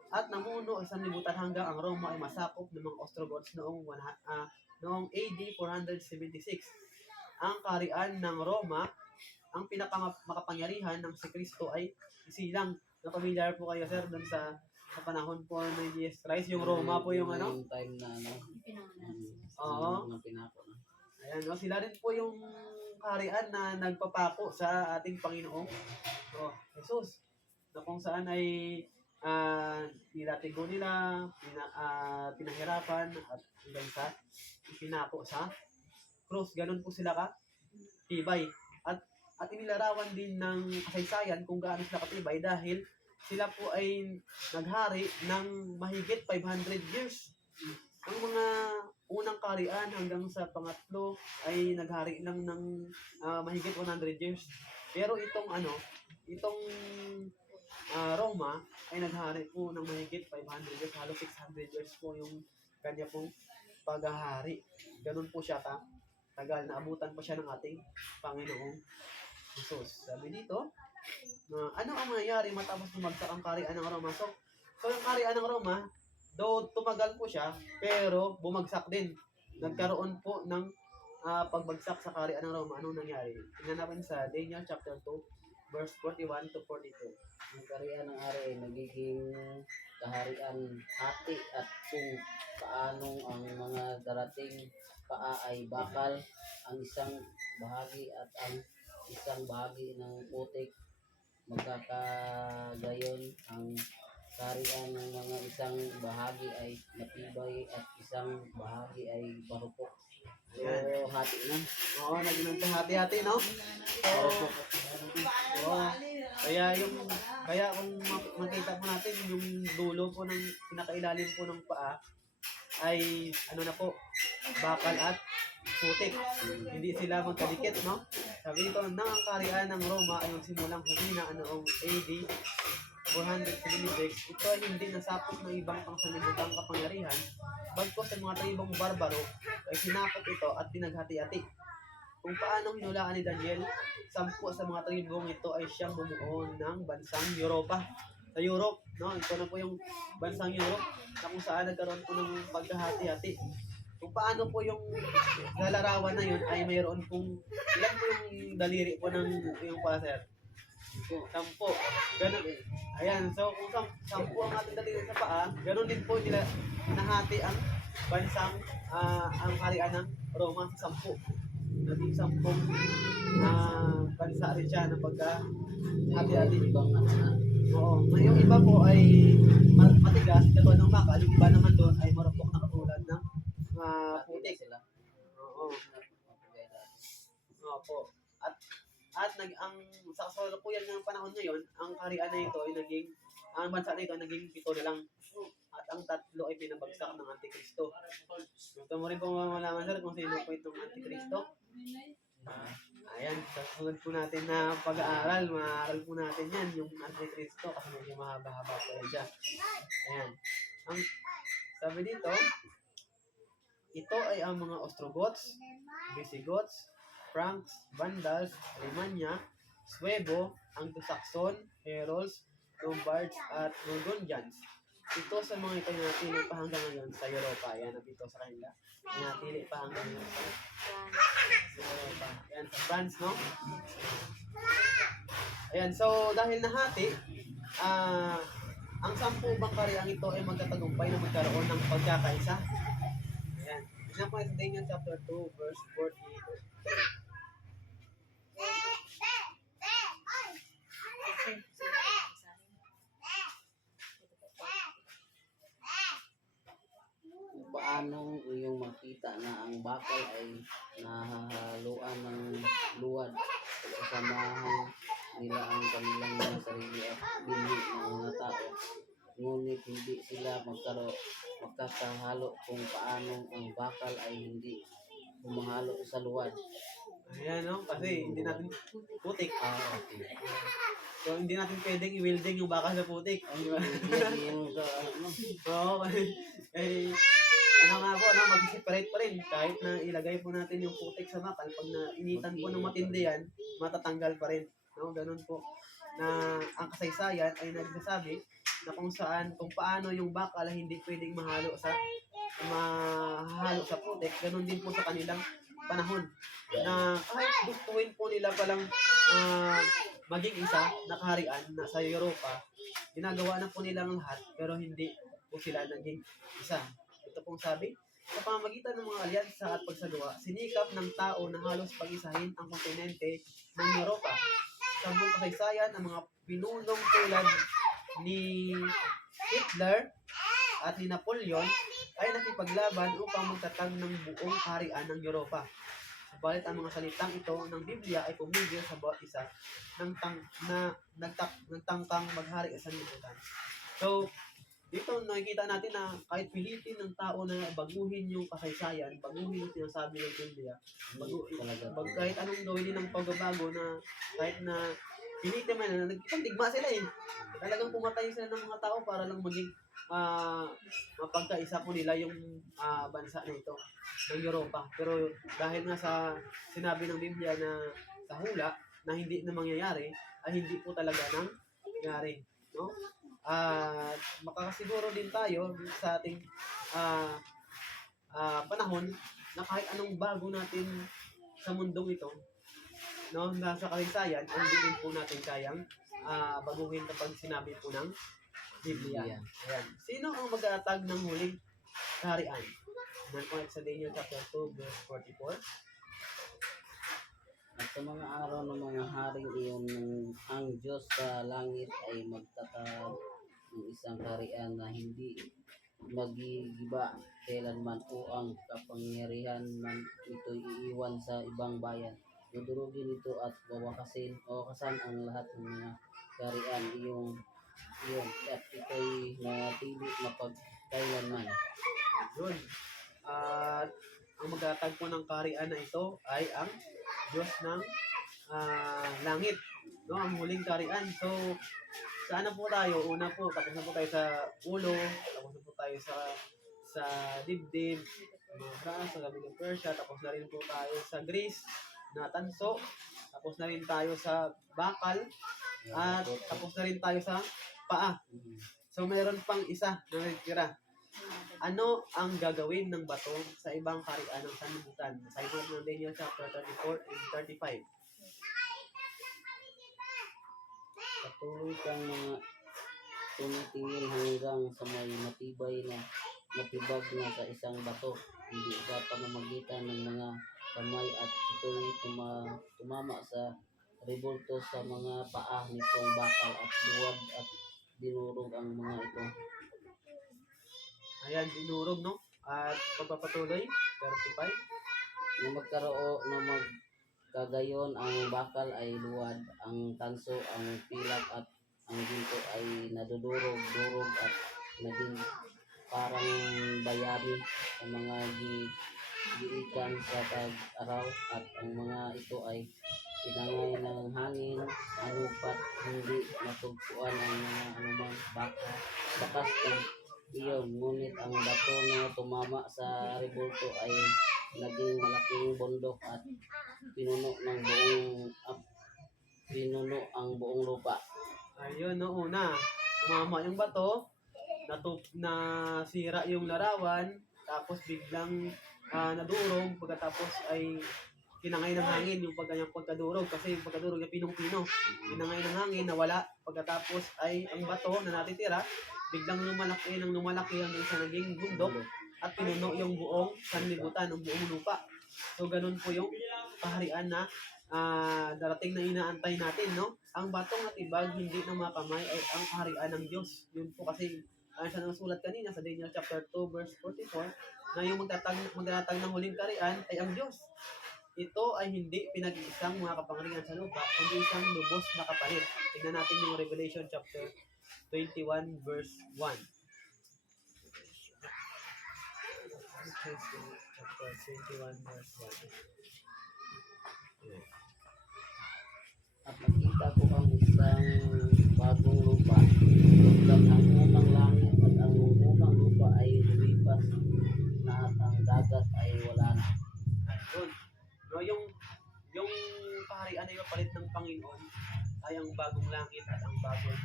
At namuno sa sanlibutan hanggang ang Roma ay masakop ng mga Ostrogoths noong AD 476. Ang kaharian ng Roma, ang pinakamakapangyarihan ng si Kristo ay isilang. Na pamilyar po kayo, sir, doon sa panahon po ng Jesus Christ, yung Roma po yung ano? Yung time na ano. Oo. Pinako na. Ayan, no? Sila rin po yung kaharian na nagpapako sa ating Panginoong Jesus. Na kung saan ay nilatigo nila, pinahirapan at hanggang sa pinako sa cross. Ganun po sila katibay. At inilarawan din ng kasaysayan kung gaano sila katibay dahil sila po ay naghari ng mahigit 500 years. Ang mga unang kaharian hanggang sa pangatlo ay naghari lang ng mahigit 100 years. Pero itong Roma ay naghari po ng mahigit 500 years, halos 600 years po yung kanya pong paghahari. Ganun po siya tagal, naabutan pa siya ng ating Panginoong Jesus. Sabi dito, ano ang mangyayari matapos bumagsak ang kaharian ng Roma? So yung kaharian ng Roma, though tumagal po siya, pero bumagsak din. Nagkaroon po ng pagbagsak sa kaharian ng Roma. Anong nangyari? Tingnan natin sa Daniel chapter 2, verse 41 to 42. Ang kaharian ng ari ay nagiging kaharian hati at kung paanong ang mga darating paa ay bakal, ang isang bahagi at ang isang bahagi ng putik magkakagayon. Ang kaharian ng mga isang bahagi ay matibay at isang bahagi ay marupok. So, hati na. Oo, naging hati-hati, no? So, oo. Kaya kung makita po natin yung dulo po ng pinakailalim po ng paa ay na po, bakal at putik. Hindi sila magkadikit, no? Sabi dito, nang ang kaharian ng Roma ay magsimulang humina noong AD 476, ito ay hindi nasapot ng ibang pangsanibutang kapangyarihan, bagkos sa mga tribong barbaro ay sinakop ito at pinaghati-hati. Kung paanong hinulaan ni Daniel, 10 sa mga tribong ito ay siyang bumuo ng bansang Europa. Sa Europe, no? Ito na po yung bansang Europe na kung saan nagkaroon po ng pagkahati-hati. Kung paano po yung lalarawan na yun ay mayroon pong, ilan po yung daliri po ng yung pala, sir? 10. Ganun. Ayan, so kung 10 ang ating daliri sa paa, ganun din po nila nahati ang bansang ang kaharian ng Roma sa 10. Naging 10 bansa rin siya ng pagka-hati-hati. Ibang ano na. Oo. Yung iba po ay matigas, katulad ng bakal. Yung iba naman doon ay marupok na katulad ng Hati na putik. sila. Oo. Opo. At ang sa kasalukuyan ng panahon ngayon, ang kaharian na ito ay ang bansa na ito ay naging 7 na lang. At ang 3 ay pinabagsak ng Antikristo. Gusto mo rin po malaman, sir, kung sino po itong Antikristo? Ayan, sa sunod po natin na pag-aaral, maaaral po natin yan, yung Antikristo, kasi medyo mahaba-haba po yan siya. Ayan. Ang sabi dito, ito ay ang mga Ostrogoths, Visigoths, Franks, Vandals, Alemannia, Suevo, Anglo-Saxon, Herolds, Lombards, at Burgundians. Ito sa mga ito na natili pa hanggang ngayon sa Europa. Yan, nandito sa kanila. Natili pa hanggang ngayon sa Europa. Yan, sa France, no? Ayan, so dahil nahati, ang 10 bang kahariang ito ay magtatagumpay na magkaroon ng pagkakaisa. Ayan. Tignan po sa Daniel chapter 2, verse 43. Paanong iyong makita na ang bakal ay nahahaluan ng luwad at kasamahan nila ang kanilang mga sarili at binhi ng mga tao, ngunit hindi sila magkakahalo kung paanong ang bakal ay hindi humahalo sa luwad. Ayan, no? Kasi hindi natin putik. Okay. So, hindi natin pwedeng i-welding yung baka sa putik. Di ba? Yung Oo, nga po, mag-separate pa rin. Kahit na ilagay po natin yung putik sa bakal, pag nainitan po ng matindi yan, matatanggal pa rin. No? Ganun po. Na ang kasaysayan ay nagsasabi na kung paano yung bakal ay hindi pwedeng mahalo sa putik, ganun din po sa kanilang panahon. Na kahit gustuhin po nila palang maging isa na kaharian na sa Europa, ginagawa na po nilang lahat, pero hindi po sila naging isa. Ito pong sabi, sa pamamagitan ng mga alyansa at pagsagawa, sinikap ng tao na halos pag-isahin ang kontinente ng Europa. Sa buong kasaysayan, ang mga pinunong tulad ni Hitler at ni Napoleon ay nakipaglaban upang magtatag ng buong kaharian ng Europa. Subalit ang mga salitang ito ng Biblia ay pumigil sa bawat isa nagtangkang maghari sa lipunan. So, dito nakikita natin na kahit pilitin ng tao na baguhin yung kasaysayan, baguhin yung sinasabi ng Biblia, kahit anong gawin din ng pagbabago na kahit na pilitin man na nagkipagdigma sila eh. Talagang pumatay sila ng mga tao para lang maging mapagkaisa po nila yung bansa na ito ng Europa. Pero dahil nga sa sinabi ng Biblia na sa hula na hindi na mangyayari, ay hindi po talaga nang nangyari, no? At makakasiguro din tayo sa ating panahon na kahit anong bago natin sa mundong ito, no, nasa kasaysayan, hindi din po natin kayang baguhin kapag sinabi po ng Biblia. Ayan. Sino ang mag-aatag ng huling kaharian? Nan po sa Daniel chapter 2 verse 44. At sa mga araw ng mga haring iyon, ang Diyos sa langit ay magtatag ng isang kaharian na hindi magigiba kailanman o ang kapangyarihan ng ito'y iiwan sa ibang bayan. Dudurugin ito at wawakasan ang lahat ng mga kaharian iyon at ito'y natili mapagkailanman. Yun. At ang mag-aatag po ng kaharian na ito ay ang Diyos ng langit. No, ang huling kaharian. So, saan na po tayo? Una po, tapos na po tayo sa ulo, tapos na po tayo sa dibdib, mga France, sa gabi ng Persia, tapos na rin po tayo sa Greece, na tanso, tapos na rin tayo sa bakal, at tapos na rin tayo sa paa. So, meron pang isa na natitira. Ano ang gagawin ng bato sa ibang kaharian ng sanlibutan? Sa ng Daniel chapter 34 and 35. Patuloy kang mga tumitingin hanggang sa may matibag na sa isang bato, hindi sa pamamagitan ng mga kamay at ito'y tumama sa rebulto sa mga paa nitong bakal at duwag at dinurog ang mga ito. Ayan, dinurog, no? At pagpapatuloy, 35. Na magkagayon ang bakal ay luwad, ang tanso, ang pilak at ang ginto ay nadudurog at naging parang bayani sa mga giikan sa tag-araw at ang mga ito ay pinangay ng hangin, anupat hindi matugpuan ang mga anumang bakas iyon, ngunit ang bato na tumama sa rebulto ay naging malaking bundok at pinuno ang buong lupa. Ayun, no, una, tumama yung bato, nasira yung larawan, tapos biglang nadurog, pagkatapos ay pinangay ng hangin yung pagkadurog, kasi yung pagkadurog yung pinong-pino, pinangay ng hangin, nawala, pagkatapos ay ang bato na natitira, biglang lumalaki hanggang sa naging bundok at pinuno yung buong sanlibutan, ang buong lupa. So, ganun po yung kaharian na darating na inaantay natin, no? Ang batong natibag, hindi ng mga kamay, ay ang kaharian ng Diyos. Yun po kasi, sa nasulat kanina sa Daniel chapter 2 verse 44, na yung magtatag ng huling kaharian ay ang Diyos. Ito ay hindi pinag-iisang mga kapangyarihan sa lupa, kundi isang lubos na kapalit. Tingnan natin yung Revelation chapter 21 verse 1. Chapter 21 verse 1. At nakita ko ang isang bagong lupa, ang unang langit at ang unang lupa ay lumipas na at ang dagat ay wala na. Ayun. No, yung kaharian na ipapalit ng Panginoon ay ang bagong langit at ang bagong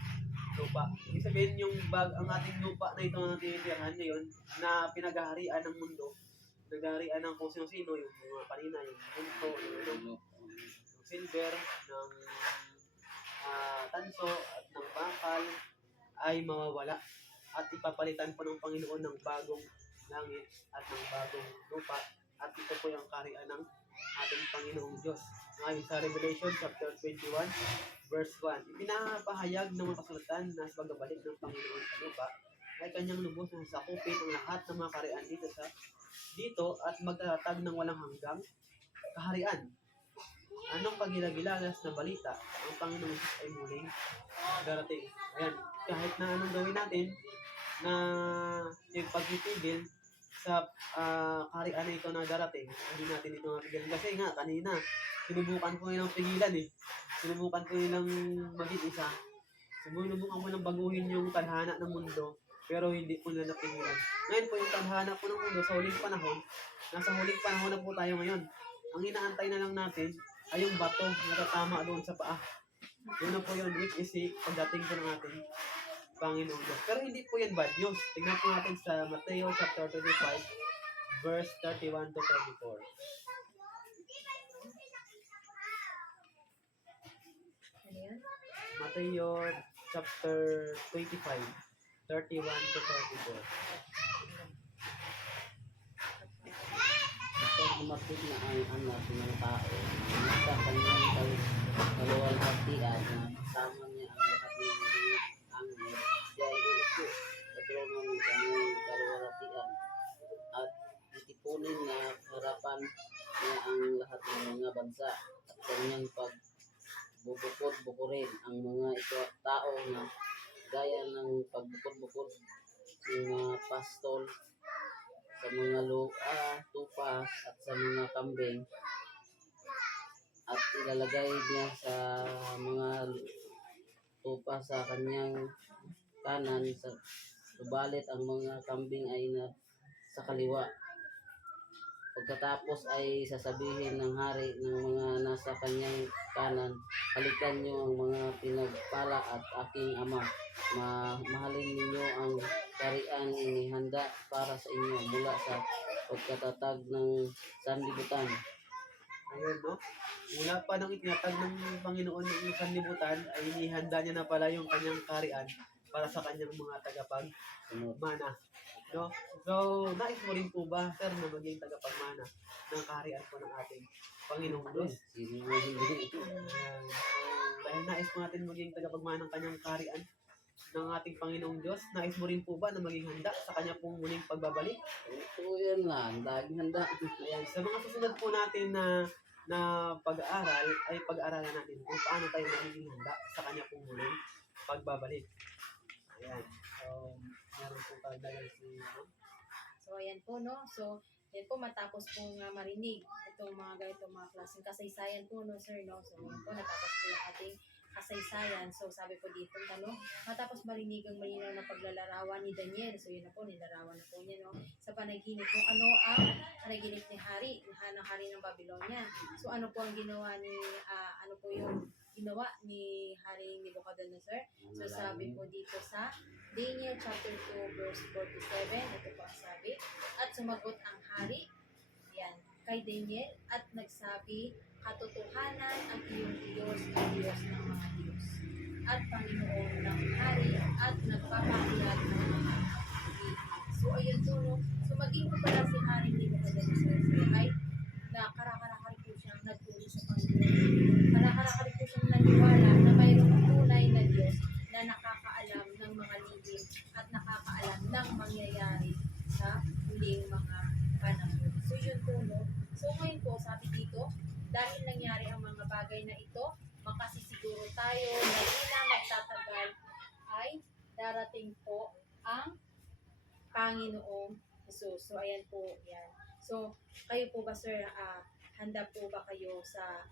lupa. Ibig sabihin ang ating lupa na ito na tinitirahan ngayon na pinag-aharian ng mundo, nag-aharian ng kung sino-sino, yung mga kanina, yung punto, yung silver, ng tanso at ng bakal ay mawawala at ipapalitan po ng Panginoon ng bagong langit at ng bagong lupa, at ito po yung kaharian ng ating Panginoong Diyos. Ngayon sa Revelation chapter 21 verse 1, ipinapahayag ng mga kasulatan na sa pagbabalik ng Panginoon sa lupa ay kanyang lubos na sakupin ang lahat ng mga kaharian dito at magtatag ng walang hanggang kaharian. Anong kagilagilagas na balita? Ang Panginoon ay muling darating. Ayan, kahit na anong gawin natin, na yung pagpipigil sa kaharian na ito na darating. Hindi natin ito mapigilan. Kasi nga, kanina, sinubukan ko nilang pigilan eh. Sinubukan ko nilang maging isa. Sinubukan ko nilang baguhin yung tadhana ng mundo, pero hindi ko nila napigilan. Ngayon po yung tadhana po ng mundo sa huling panahon, nasa huling panahon na po tayo ngayon. Ang inaantay na lang natin ay yung bato na tatama doon sa paa. Yun na po yun, which is pagdating po ng ating Panginoon Diyos. Pero hindi po yan bad news. Tingnan po natin sa Mateo chapter 25, verse 31 to 34. Ano yan? Mateo chapter 25, 31 to 34. Kapag dumating na ang anak ng tao, nasa kanyang kaluwalhatian na kasama niya ang lahat ng mga angel, siya ay iupo sa trono ng kanyang kaluwalhatian at titipunin na harapan niya ang lahat ng mga bansa at kanyang pagbubukod-bukurin ang mga tao na gaya ng pagbukod-bukod ng mga pastol sa mga tupa at sa mga kambing, at ilalagay niya sa mga tupa sa kanyang kanan, subalit ang mga kambing ay sa kaliwa. Pagkatapos ay sasabihin ng hari ng mga nasa kanyang kanan, halikan niyo ang mga pinagpala at aking ama. Mahalin ninyo ang karian inihanda para sa inyo mula sa pagkatatag ng sanlibutan. Ayun, no? Mula pa nang itinatag ng Panginoon ng sanlibutan, ay inihanda niya na pala yung kanyang karian para sa kanyang mga tagapagmana. No? So, nais mo rin po ba, sir, na maging tagapagmana ng kaharian po ng ating Panginoong Diyos? Sino mo hindi? Ayan. So, dahil nais mo natin maging tagapagmana ng kanyang kaharian ng ating Panginoong Diyos, nais mo rin po ba na maging handa sa kanya pong muling pagbabalik? Ito yan lang, laging handa. Ayan. Sa mga susunod po natin na pag-aaral, ay pag-aaralan natin kung paano tayo magiging handa sa kanya pong muling pagbabalik. Ayan. So, meron po tayo si... So, ayan po, no? So, yan po, matapos pong marinig itong mga ganitong mga klaseng kasaysayan po, no, sir, no? So, yan po, natapos po yung ating kasaysayan. So, sabi po dito, tanong, matapos marinig ang malinaw na paglalarawan ni Daniel. So, yun na po, nilarawan na po niya, no? Sa panaginip kung ano ang panaginip ni hari, ng hari ng Babylonia. So, ano po ang ginawa ni, ano po yung ginawa ni Haring Nebuchadnezzar? So, sabi po dito sa Daniel chapter 2 verse 47, ito po ang sabi, at sumagot ang hari, yan, kay Daniel, at nagsabi, katotohanan ang iyong Diyos ay Diyos ng mga Diyos, at Panginoon ng hari, at nagpapahayag ng mga hari. So, ayun po, no? So, maging po pala si Haring Nebuchadnezzar ay kara-kara po siyang nagtuli sa Panginoon. Kara-kara po siyang naniwala na mayroong tunay na Diyos na nakakaalam ng mga lihim at nakakaalam ng mangyayari sa huling mga panahon. So yun po, no? So ngayon po, sabi dito, dahil nangyari ang mga bagay na ito, makasisiguro tayo na di na magtatagal ay darating po ang Panginoong Jesus. So ayan po, yan. So kayo po ba, sir, handa po ba kayo sa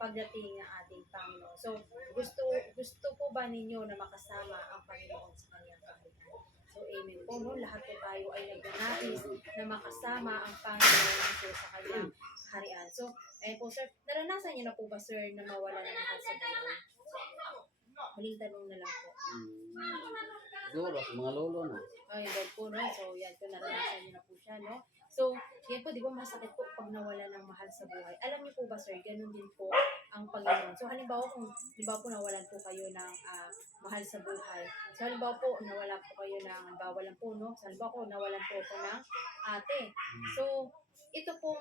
pagdating ng ating Panginoon? So, gusto po ba ninyo na makasama ang Panginoon sa kanyang kaharian? So, amen po, no? Lahat po tayo ay nagnanais na makasama ang Panginoon sa kanyang kaharian. So, ayun po, sir, naranasan niyo na po ba, sir, na mawala ng mahal sa buhay? Huling tanong na lang po. Siguro, sa mga lolo na. Ayun po, no? So, yan po, naranasan niyo na po siya, no? So, yan po, di ba masakit po pag nawala ng mahal sa buhay? Alam niyo po ba, sir, ganun din po ang Panginoon. So, halimbawa po nawalan po kayo ng mahal sa buhay. So, halimbawa po, nawalan po kayo ng, bawalan po, no? So, halimbawa po, nawalan po ako ng ate. So, ito pong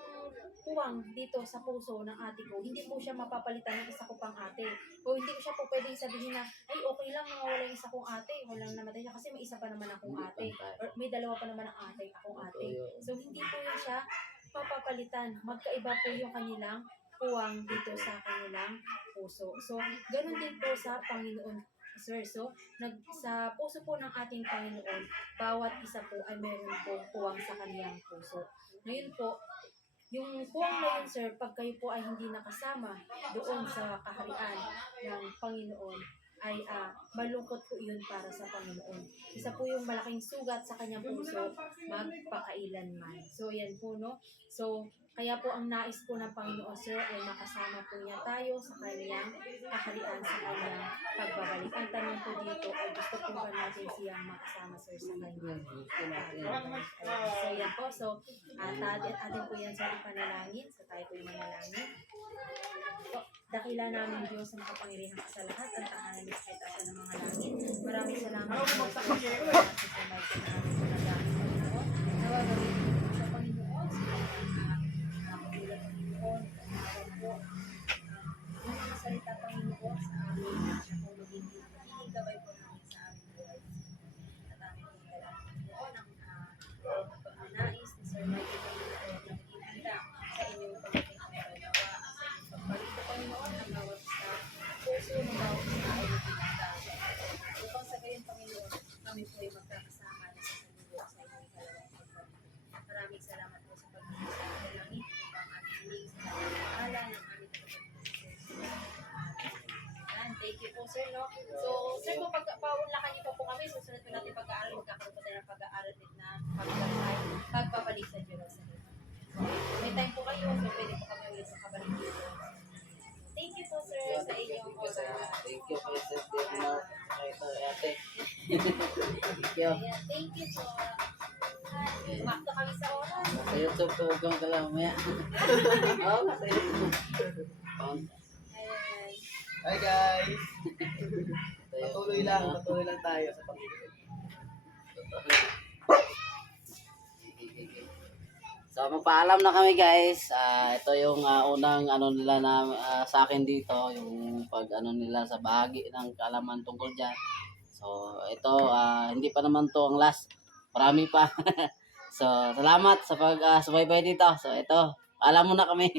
puwang dito sa puso ng ate ko, hindi po siya mapapalitan ng isa ko pang ate. O hindi ko siya po pwedeng sabihin na, ay okay lang na wala yung isa kong ate, walang namatay siya kasi may isa pa naman akong ate. Or may dalawa pa naman akong ate. So hindi po yun siya papapalitan. Magkaiba po yung kanilang puwang dito sa kanilang puso. So ganun din po sa Panginoon. sir. So, sa puso po ng ating Panginoon, bawat isa po ay meron po puwang sa kaniyang puso. Ngayon po, yung puwang na yun, sir, pag kayo po ay hindi nakasama doon sa kaharian ng Panginoon, ay malungkot po yun para sa Panginoon. Isa po yung malaking sugat sa kanyang puso, magpakailanman. So, yan po, no? So, kaya po ang nais po ng Panginoon, sir, ay makasama po niya tayo sa kanyang kaharian, sa kanyang pagbabalik. Ang tanong po dito ay gusto po ba natin siyang makasama, sir, sa kanyang pagbabalik. So, yan po. So, atin po yan sa ipanalangin. So, tayo po yung manalangin. Po, dakila namin Diyos sa makapangyarihan sa lahat, ang tahanan ni Espiritu ng mga langit. Maraming salamat po sa mga namin po na dami, Panginoon. Nawagawin po sa Panginoon, sa mga magulang Panginoon, po, yung mga salita Panginoon sa amin, siya po maging gabay po namin sa aming buhay. At amin po Panginoon, ang nais ni Sir Michael Panginoon na maging handa sa inyong pagdating ng paggawa, sa inyong pagbalito Panginoon, ang bawat sa puso ng bawat isa ay magiganda. Upang sa gayon Panginoon, kami po ay magkakasama na sa kanilo sa inyong ikalawang pagbalito. Maraming salamat po sa pagdating sa inyong langit, upang aming hiling sa pangalan ng aming Thank you po, sir, no? So, sir, kung paunlakan niyo po kami, susunod po natin pag-aaral, magkakaroon po tayo ng pag-aaral na pagbabalik sa Jerusalem. So, may time po kayo, so pwede po kami ulit sa kabalik dito. Thank you po, sir, sa inyong oras. Thank you, President Bernard. Ito, ate. Thank you. Ayan, thank you po. Umakto kami sa oras. Sa YouTube, tuwag kang kala mamaya. Oo, sa YouTube. Ayan. Hi guys! Patuloy lang tayo sa Panginoon. So, magpaalam na kami guys. Ito yung unang ano nila na sa akin dito, yung pag ano nila sa bahagi ng kaalaman tungkol dyan. So, ito, hindi pa naman to ang last. Marami pa. So, salamat sa pag subaybay dito. So, ito, paalam muna kami.